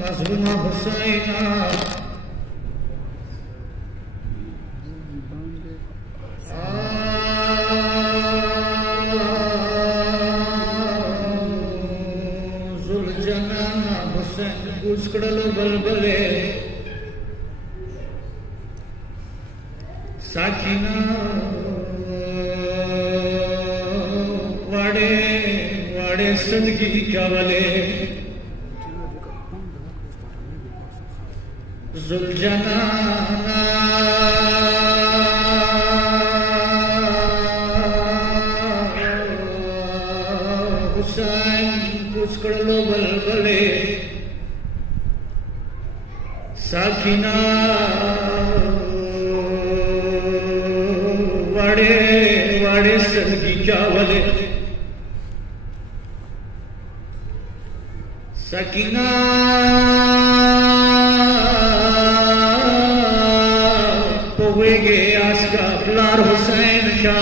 مظلوم حسین ذوالجنان حسین کوچ کڑلو بلبلے ساکینہ واڑے واڑے صدقی کولے ذوالجنان حسین کوچ کڑلو بلبلے ساکینہ واڑے واڑے صدقی کولے ساکینہ پوے گے آس کا پلار حسین کا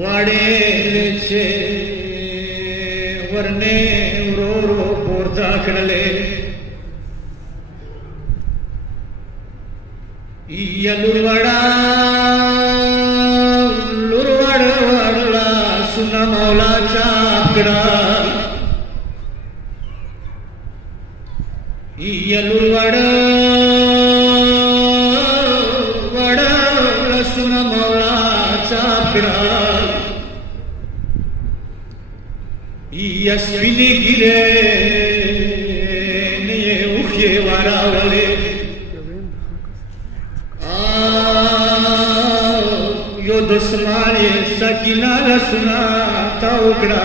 واڑے لیچے ورنے رو رو پورتا کڑلے یا لوڑوڑا لوڑوڑا سنا مولا چاپڑا یا لوڑوڑا سنا مولا چاپڑا یا سوینی گرے نیے اوخے وارا والے یو دسمانے ساکینہ لسنا تاوکڑا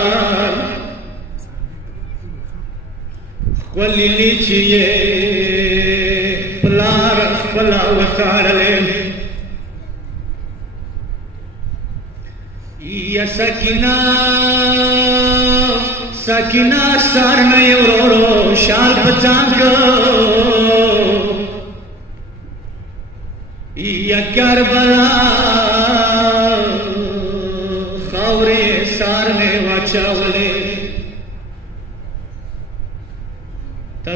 ولی لیچیے پلار پلا وکارلے یا ساکینہ ساکینہ سارنے ورورو شال بچانکو یا کربلا خاورے سارنے واچاولے تا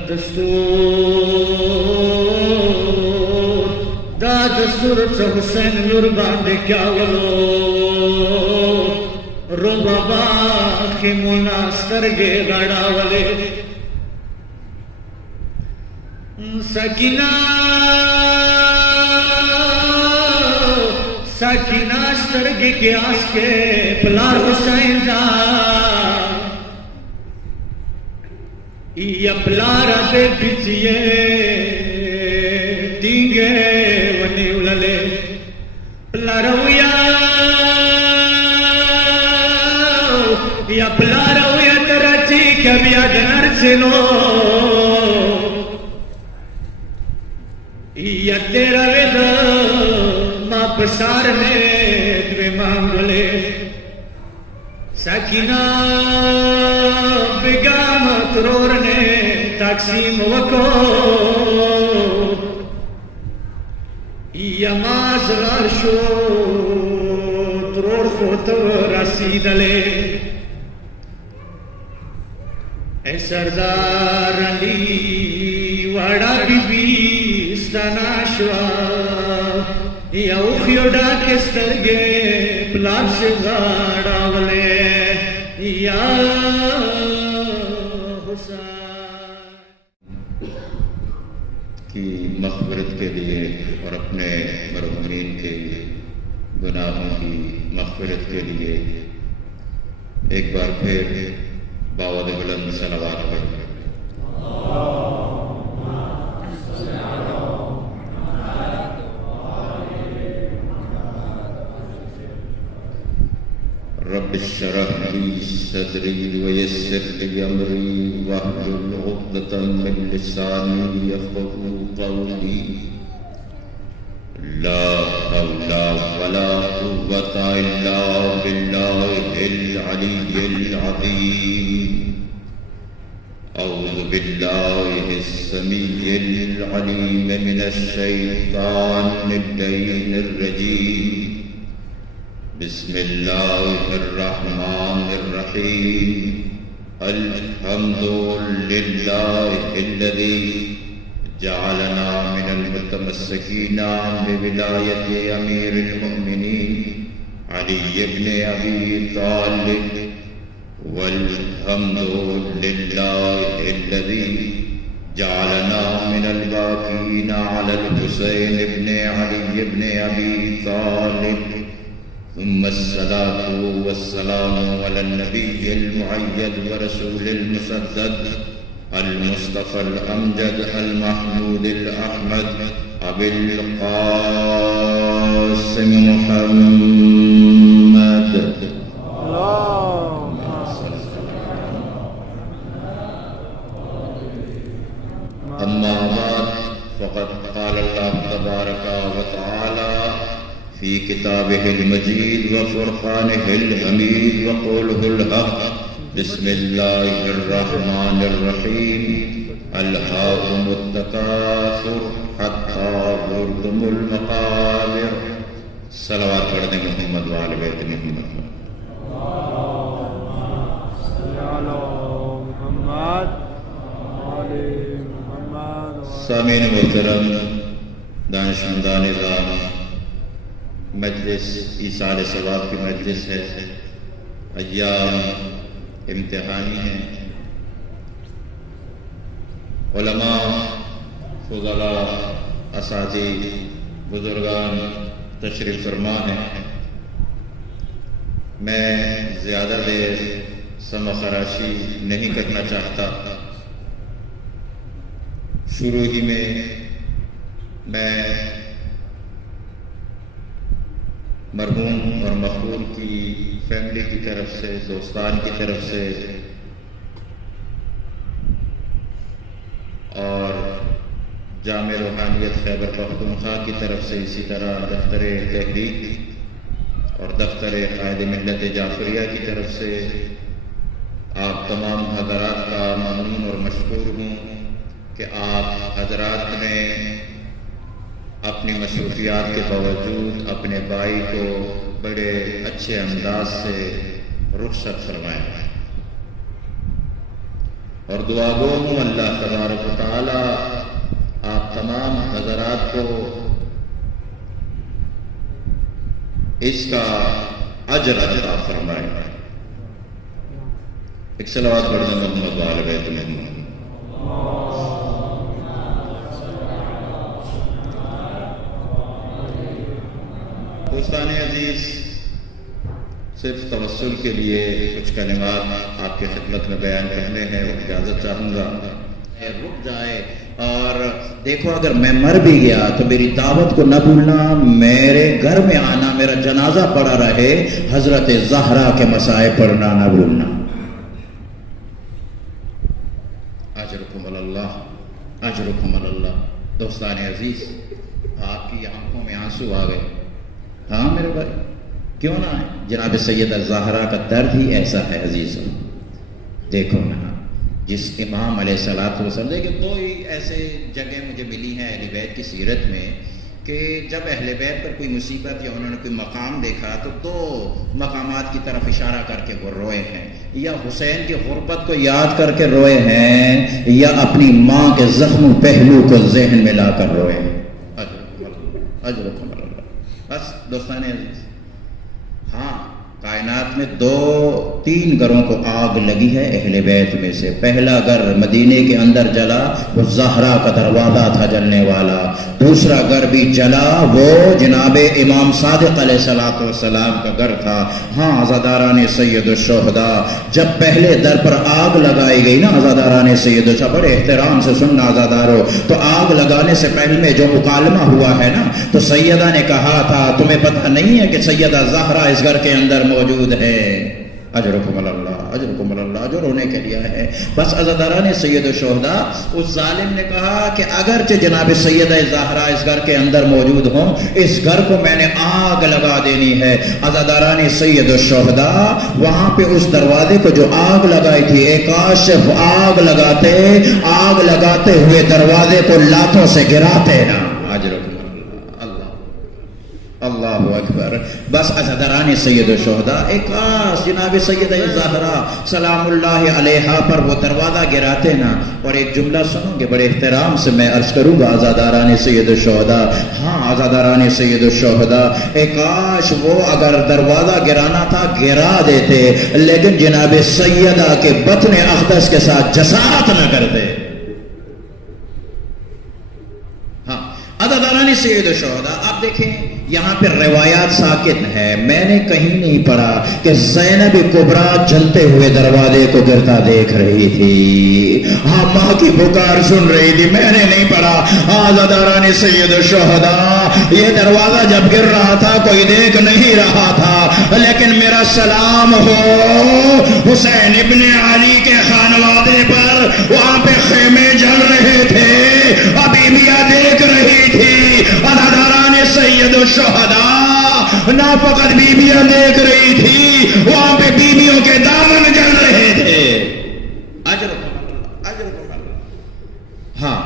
دستور دا دستور چا حسین نور باندے کیا ولو رو بابا خیمونا سترگے گاڑا ولے ساکینہ ساکینہ سترگے کے آس کے پلار حسین دا یا پلارا دے پیچھئے دینگے ونی اوللے پلارویا یا پلارویا تراچی کبھی آدنر چلو یا تیرا وید ما پسار میں دوے مانگلے ساکینہ بگام ترور نے تقسیم وکو یا مازلار شو ترور خود رسیدلے اے سردار علی وڑا بی بی استناشوا یا اوخیو ڈاک استرگے پلار سے گاڑا ولے یا کی مغفرت کے لیے اور اپنے مرحومین کے گناہوں کی مغفرت کے لیے ایک بار پھر باوض بلند صلوات پڑھیں. رب اشرح لي صدري ويسر لي امري واحلل عقدة من لساني يفقهوا قولي. لا حول ولا قوة الا بالله العلي العظيم. أعوذ بالله السميع العليم من الشيطان اللعين الرجيم بسم الله الرحمن الرحيم الحمد لله الذي جعلنا من المتمسكين بولاية أمير المؤمنين علي بن أبي طالب والحمد لله الذي جعلنا من الباقين على الحسين بن علي بن أبي طالب ثم الصلاة والسلام على النبي المؤيد ورسول المسدد المصطفى الأمجد المحمود الأحمد أبي القاسم محمد. أما بعد فقد قال الله تبارك وتعالى في كتابه المجيد وفرقانه الحميد وقوله الحق بسم الله الرحمن الرحيم ألهاكم التكاثر حتى زرتم المقابر. صلوات پڑھ دیں محمد وآل بیت محمد. سامعین محترم، دانشمندان نظام، مجلس ایصال ثواب کی مجلس ہے. ایام امتحانی ہیں. علماء، فضلاء، اساتذہ، بزرگان تشریف فرما ہیں. میں زیادہ دیر سمع خراشی نہیں کرنا چاہتا. شروع ہی میں مرحوم اور مقبول کی فیملی کی طرف سے، دوستان کی طرف سے اور جامع روحانیت خیبر پختونخوا کی طرف سے، اسی طرح دفتر تحریک اور دفتر قائد ملت جعفریہ کی طرف سے آپ تمام حضرات کا ممنون اور مشکور ہوں کہ آپ حضرات نے اپنی مصروفیات کے باوجود اپنے بھائی کو بڑے اچھے انداز سے رخصت فرمایا. اور دعا گو ہوں اللہ تبارک و تعالی آپ تمام حضرات کو اس کا اجر عطا فرمائے. ایک صلوات پڑھ دیں محمد وآل بیت محمد. دوستان عزیز، صرف توسل کے لیے کچھ کلمات آپ کی خدمت میں بیان کرنے ہیں. اجازت چاہوں گا رک جائے. اور دیکھو، اگر میں مر بھی گیا تو میری دعوت کو نہ بھولنا. میرے گھر میں آنا، میرا جنازہ پڑا رہے، حضرت زہرا کے مسائب پڑھنا نہ بھولنا. اجرکم اللہ، اجرکم اللہ. دوستان عزیز، آپ کی آنکھوں میں آنسو آ گئے. ہاں میرے بھائی، کیوں نہ ہے؟ جناب سیدہ زہرا کا درد ہی ایسا ہے عزیزوں. دیکھو نا، جس امام علیہ الصلوۃ والسلام، دیکھیں دو ہی ایسے جگہ مجھے ملی ہیں اہل بیت کی سیرت میں کہ جب اہل بیت پر کوئی مصیبت یا انہوں نے کوئی مقام دیکھا تو دو مقامات کی طرف اشارہ کر کے وہ روئے ہیں. یا حسین کی غربت کو یاد کر کے روئے ہیں، یا اپنی ماں کے زخم پہلو کو ذہن میں لا کر روئے ہیں. اجرکم اللہ. بس دوستان عزیز، ہاں کائنات میں 2-3 گھروں کو آگ لگی ہے اہل بیت میں سے. پہلا گھر مدینے کے اندر جلا، وہ زہرا کا دروازہ تھا جلنے والا. دوسرا گھر بھی جلا، وہ جناب امام صادق علیہ الصلوۃ والسلام کا گھر تھا. ہاں عزاداران سید الشہداء، جب پہلے در پر آگ لگائی گئی نا عزاداران سید الشہداء، بڑے احترام سے سننا عزادارو، تو آگ لگانے سے پہلے میں جو مکالمہ ہوا ہے نا، تو سیدہ نے کہا تھا تمہیں پتہ نہیں ہے کہ سیدہ زہرا اس گھر کے اندر موجود ہے؟ اجرکم اللہ، اجرکم اللہ، جو رونے کے لیے ہے. بس عزاداران سید الشہداء، اس ظالم نے کہا کہ اگرچہ جناب سیدہ زہرا اس گھر کے اندر موجود ہوں، اس گھر کو میں نے آگ لگا دینی ہے. عزاداران سید الشہداء وہاں پہ اس دروازے کو جو آگ لگائی تھی، ایک کاشف آگ لگاتے ہوئے دروازے کو لاتوں سے گراتے نا. اجرکم اللہ اکبر. بس عزاداران سید الشہداء ایک خاص جناب سیدہ زہرا سلام اللہ علیہا پر وہ دروازہ گراتے نا. اور ایک جملہ سنوں گے بڑے احترام سے میں عرض کروں گا عزاداران سید الشہداء، ہاں عزاداران سید الشہداء، ایک کاش وہ اگر دروازہ گرانا تھا گرا دیتے، لیکن جناب سیدہ کے بطن اقدس کے ساتھ جسارت نہ کرتے. ہاں عزاداران سید الشہداء، آپ دیکھیں یہاں پہ روایات ساکت ہے، میں نے کہیں نہیں پڑھا کہ زینب کبریٰ جلتے ہوئے دروازے کو گرتا دیکھ رہی تھی. ہاں ماں کی پکار سن رہی تھی، میں نے نہیں پڑھا. عزاداران سید الشہداء، یہ دروازہ جب گر رہا تھا کوئی دیکھ نہیں رہا تھا، لیکن میرا سلام ہو حسین ابن علی کے خانوادے پر، وہاں پہ خیمے جل رہے تھے، بیویاں دیکھ رہی تھی. عزاداران سید الشہداء نہ فقط بیویاں دیکھ رہی تھی، وہاں پہ بیویوں کے دامن جل رہے تھے. ہاں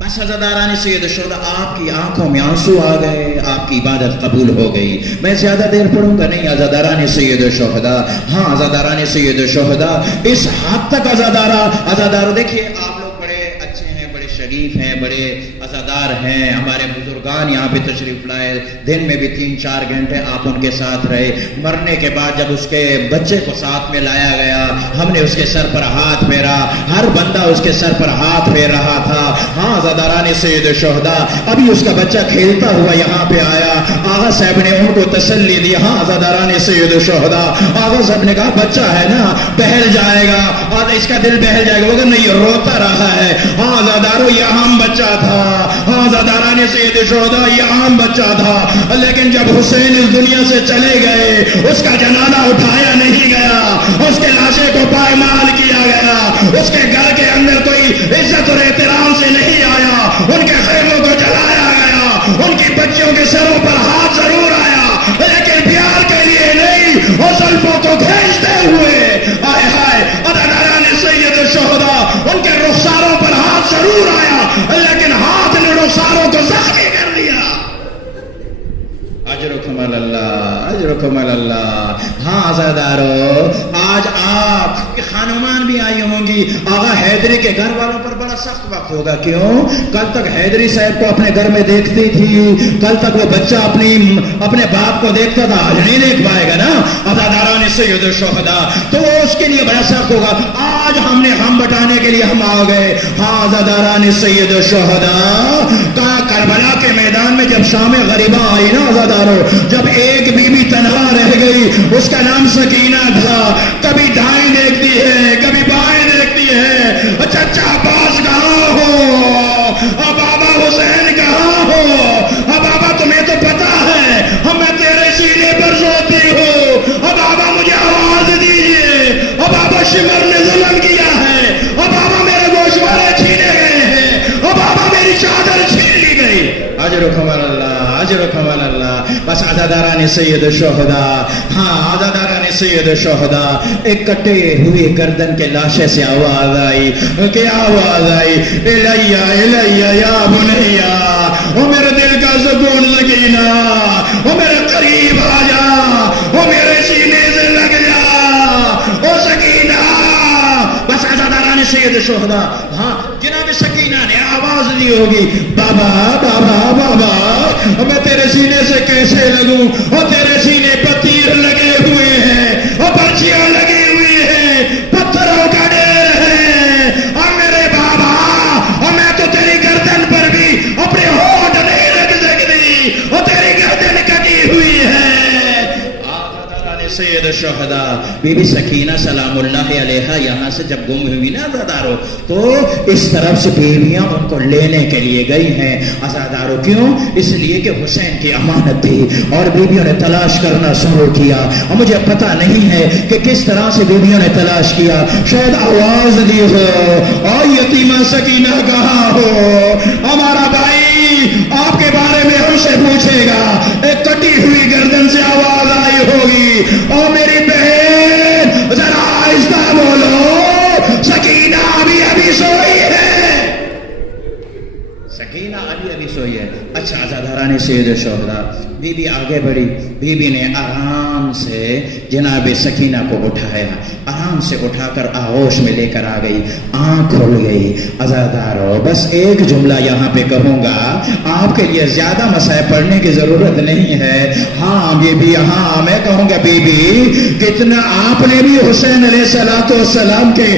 بس عزاداران سید الشہداء، آپ کی آنکھوں میں آنسو آ گئے، آپ کی عبادت قبول ہو گئی. میں زیادہ دیر پڑھوں گا نہیں. عزاداران سید الشہداء، ہاں عزاداران سید الشہداء، اس حد تک عزادار دیکھیے آپ لوگ بڑے اچھے ہیں، بڑے شریف ہیں، بڑے عزادار ہیں. ہمارے بزرگان یہاں پہ تشریف لائے، دن میں بھی 3-4 گھنٹے آپ ان کے ساتھ رہے. مرنے کے بعد جب اس کے بچے کو ساتھ میں لایا گیا، ہم نے اس کے سر پر ہاتھ پھیرا، ہر بندہ اس کے سر پر ہاتھ پھیر رہا تھا. ہاں عزاداران سید الشہداء، ابھی اس کا بچہ کھیلتا ہوا یہاں پہ آیا، آغا صاحب نے ان کو تسلی دی. ہاں عزاداران سید الشہداء، آغا صاحب نے کہا بچہ ہے نا بہل جائے گا، اس کا دل بہل جائے گا، مگر نہیں روتا رہا ہے. ہاں عزادارو یہ عام بچہ تھا. ہاں عزاداران سید الشہداء، یہ عام بچہ تھا، لیکن جب حسین اس دنیا سے چلے گئے، اس کا جنازہ اٹھایا نہیں گیا، اس کے لاشے کو پائمال کیا گیا، اس کے گھر کے اندر کوئی عزت اور احترام سے نہیں آیا، ان کے خیموں کو جلایا گیا، ان کی بچیوں کے سروں پر ہاتھ ضرور آیا، لیکن پیار کے لیے نہیں، اور زلفوں کو کھینچتے ہوئے آئے ہائے عزاداران سید الشہداء، ان کے رخساروں پر ہاتھ ضرور آیا، لیکن ہاتھ نے رخساروں کو زخمی کر دیا. اجرکم اللہ، اجرکم اللہ. ہاں عزادارو، آج آپ کے خانمان بھی آئی ہوں گی. آغا حیدری کے گھر والوں پر بڑا سخت وقت ہوگا. کیوں؟ کل تک حیدری صاحب کو اپنے گھر میں دیکھتی تھی، کل تک وہ بچہ اپنے باپ کو دیکھتا تھا، آج نہیں دیکھ پائے گا نا. عزاداران سید الشہداء، تو اس کے لیے بڑا سخت ہوگا. آج ہم بٹانے کے لیے ہم آ گئے. ہاں عزاداران سید الشہداء، کربلا کے میدان میں جب شام غریبہ آئی نا عزادارو، جب ایک بی بی تنہا رہ گئی، اس کا نام سکینہ تھا. کبھی دائیں دیکھتی ہے، کبھی بائیں دیکھتی ہے. چچا عباس کہاں ہو؟ بابا حسین کہاں ہو؟ بابا تمہیں تو پتا ہے میں تیرے سینے پر سوتی ہوں. بابا مجھے آواز دیجیے. بابا شمر نے ظلم کیا ہے. بابا میرے گوشوارے چھینے گئے ہیں. بابا میری چادر چھین لی گئی. اجرکم اللہ، اجرکم اللہ. بس عزاداران سید الشہداء، ہاں عزاداران سید الشہداء، ایک کٹے ہوئے گردن کے لاشے سے آواز آئی. کیا آواز آئی؟ الیہ الیہ یا بنیا، وہ میرے دل کا سکون سکینہ، وہ میرے قریب آ جا، وہ میرے سینے سے لگ جا، وہ سکینہ. بس عزاداران سید الشہداء، ہاں جناب سکینہ نے آواز دی ہوگی، بابا بابا بابا میں تیرے سینے سے کیسے لگوں؟ اور تیرے سینے پر تیر لگے ہوئے ہیں، اور پرچیاں لگی ہوئی ہیں، پتھروں کا ڈھیر ہے. اور میرے بابا، اور میں تو تیری گردن پر بھی اپنے ہونٹ نہیں رکھ سکتی، اور تیری گردن کٹی ہوئی ہے. سید الشہداء شہداء بی بی سکینہ سلام اللہ علیہا یہاں سے جب گم ہوئی نا عزادارو تو اس طرف سے بیویاں ان کو لینے کے لیے گئی ہیں عزادارو. کیوں؟ اس لیے کہ حسین کی امانت تھی اور بیویوں نے تلاش کرنا شروع کیا. اور مجھے پتہ نہیں ہے کہ کس طرح سے بیویوں نے تلاش کیا. شاید آواز دی ہو اور یتیمہ سکینہ کہاں ہو, ہمارا بھائی آپ کے بارے میں ہم سے پوچھے گا. ایک کٹی ہوئی گردن سے آواز آئی ہوگی, اور میری بہن ذرا آہستہ بولو, سکینہ ابھی سوئی ہے, سکینہ ابھی سوئی ہے. اچھا عزاداران سید شہداء, بی بی آگے بڑھی, بی بی نے آرام سے جناب سکینہ کو اٹھایا, آرام سے اٹھا کر آغوش میں لے کر آ گئی, آنکھ کھل گئی. عزادارو بس ایک جملہ یہاں پہ کہوں گا, آپ کے لیے زیادہ مسائل پڑھنے کی ضرورت نہیں ہے. ہاں بی بی, ہاں میں کہوں گا بی بی کتنا آپ نے بھی حسین علیہ السلام کے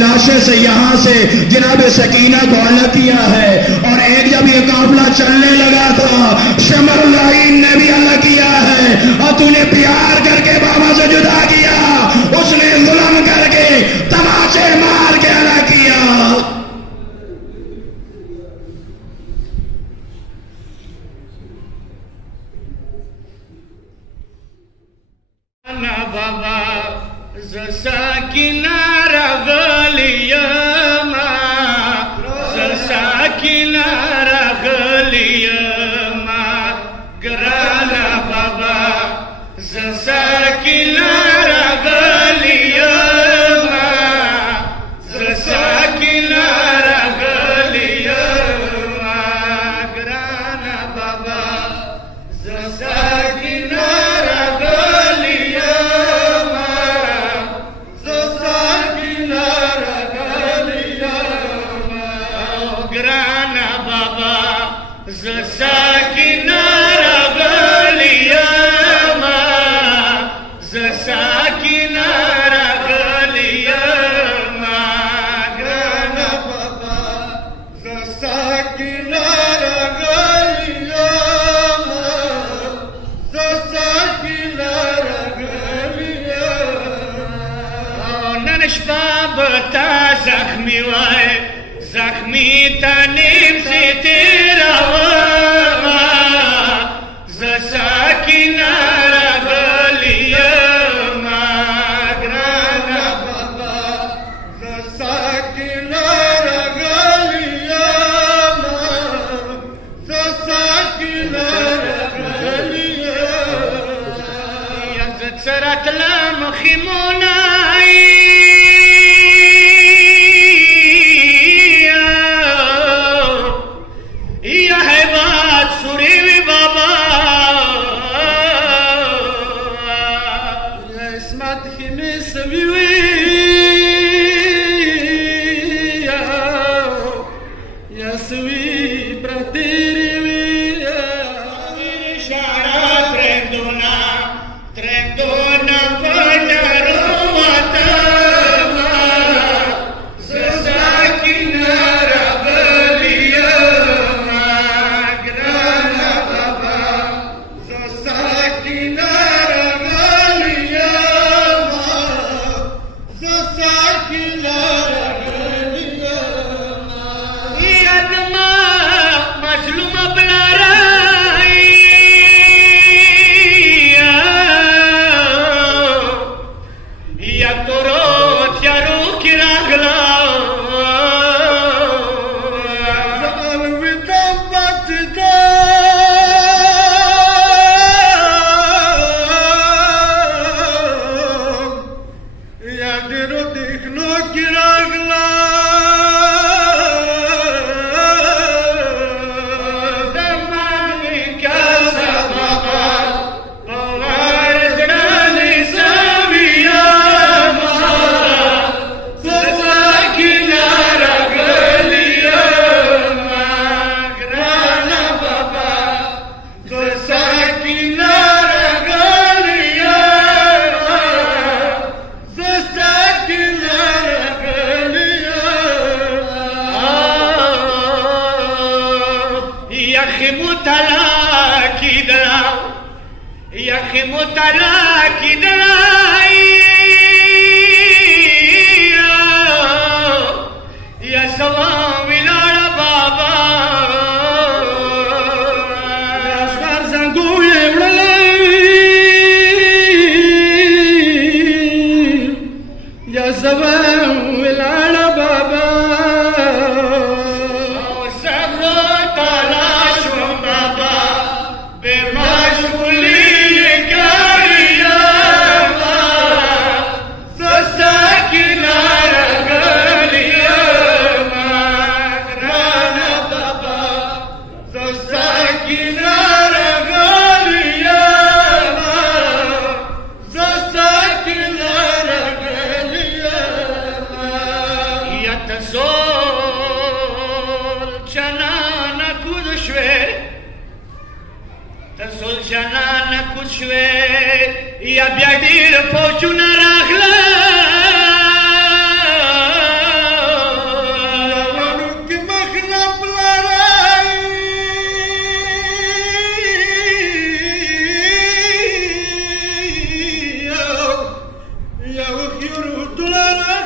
لاشے سے یہاں سے جناب سکینہ کو الگ کیا ہے, اور ایک جب یہ قافلہ چلنے لگا تھا شمر العین نے بھی الگ کیا ہے, اور تو نے پیار کر کے بابا سے جدا کیا, اس نے ظلم کر کے تماچے مار کے الگ کیا. بابا سکینہ رغلیما, سکینہ رغلیما گرانا بابا, سکینہ رغلیما, سکینہ رغلیما گرانا بابا, سکینہ سکینہ رغلیما, سکینہ رغلیما گرانا بابا, سکینہ رغلیما, سکینہ رغلیما. ننش باب تا زخمی وائے, زخمی تنیم سے تیرا وما, سکینہ رغلیما گرانا بابا, سکینہ رغلیما, سکینہ رغلیما. یزد سرت لام خیمونائی یخ متلا کی درائی سوا ولاړه بابا اسکار زنګو یې وړلې یا سوا ولاړه بابا جنان کوشوي یا بیا ډیر پوچونه راغله ورو کې مخنا بلارای یا وخيرو دلاره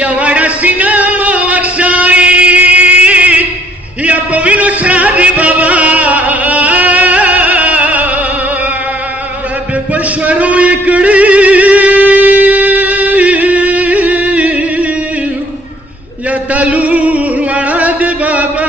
یا وړه سینه مو وکسای یا په وینو سره دی بابا یا به بشورو یې کړي یا تلور وړه دی بابا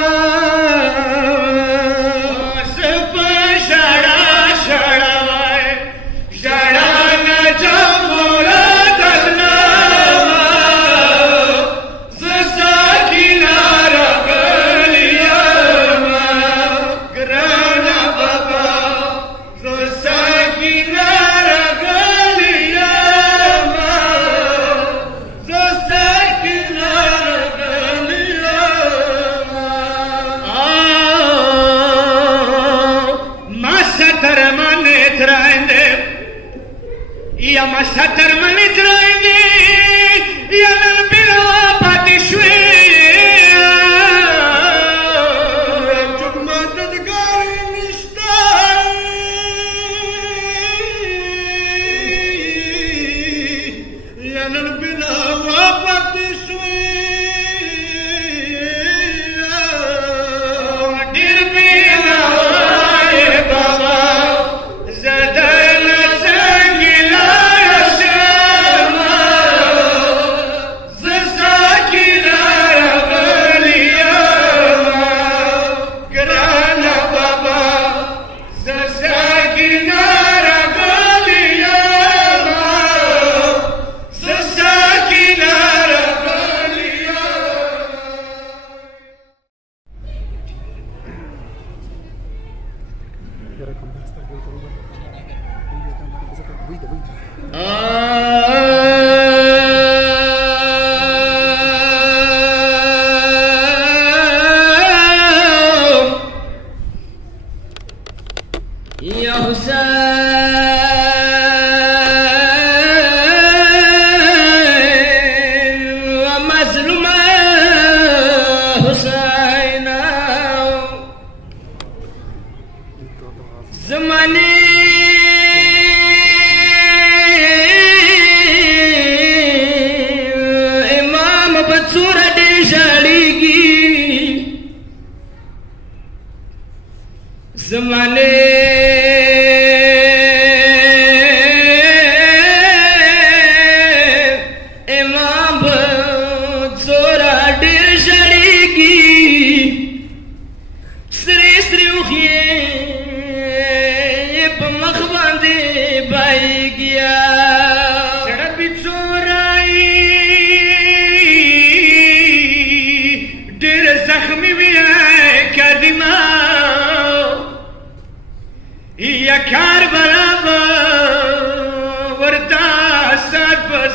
یا ما ستر منی ترائنی یا نل بلا پاتی شوی چک مددگاری نشتای یا نل بلا پاتی شوی دیر بلا وای بابا زدر یا حسین و مظلوم حسین زمانی امام بچور دی شاڑیگی زمانی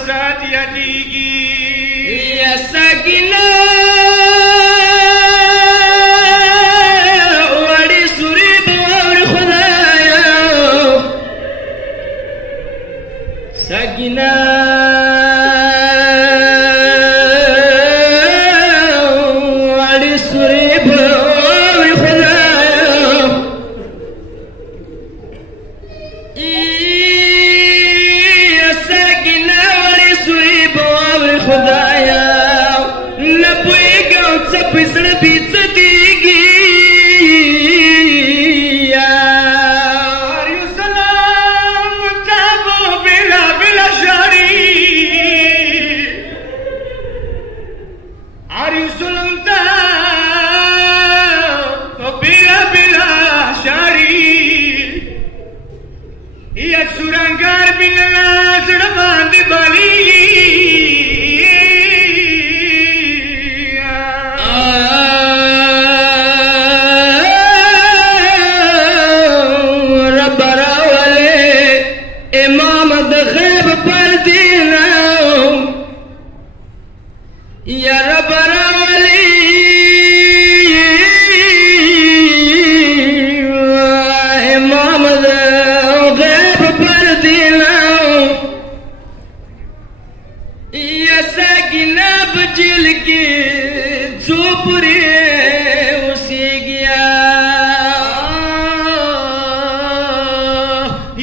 سات یادیږي یا سکینه وړي سوري به واوري خدایا سکینه وړي سوري به واوري خدایا سکینه وړي سوري به واوري خدایا نه پوهېږم څه په زړه بېڅتېږي هر یو سلام ته به بېلابېله ژاړي هر یو ظلم ته به بېلابېله ژاړي یا سورنګار بېله زړه باندې بالېږي یا رب راولی امام دا غیب پر دینا یا ساکینہ بجل کی چوپری اسی گیا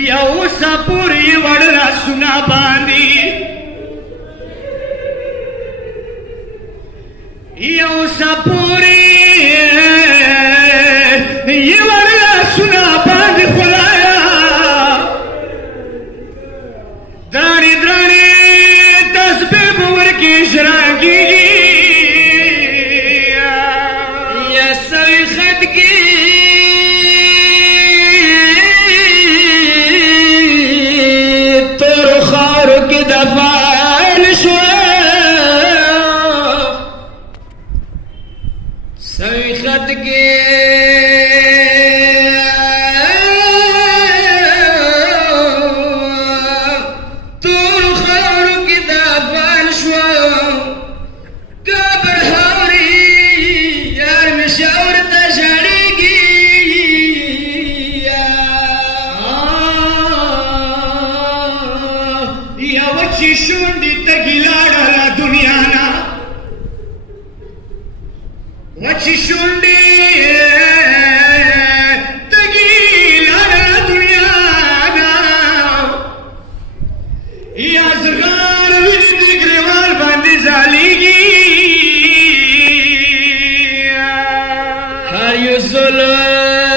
یا اوسا پوری وړلا سنا باندې یو سپوری یوړلا سنا باندې خدایا دانی درانی تسبیح ورکی شراکی یا سوی خط کی تور خارو کی دفعان شو سوی خط کے تور خارو کی دفعان شو قبر حوری یار مشاور تشاڑی گی یا وچی شونډې تږي لاړله دنیا نه وچی شونډې تږي لاړله دنیا نه یا زغار وینې د ګریوال باندې ځالېږي هر یو ظلم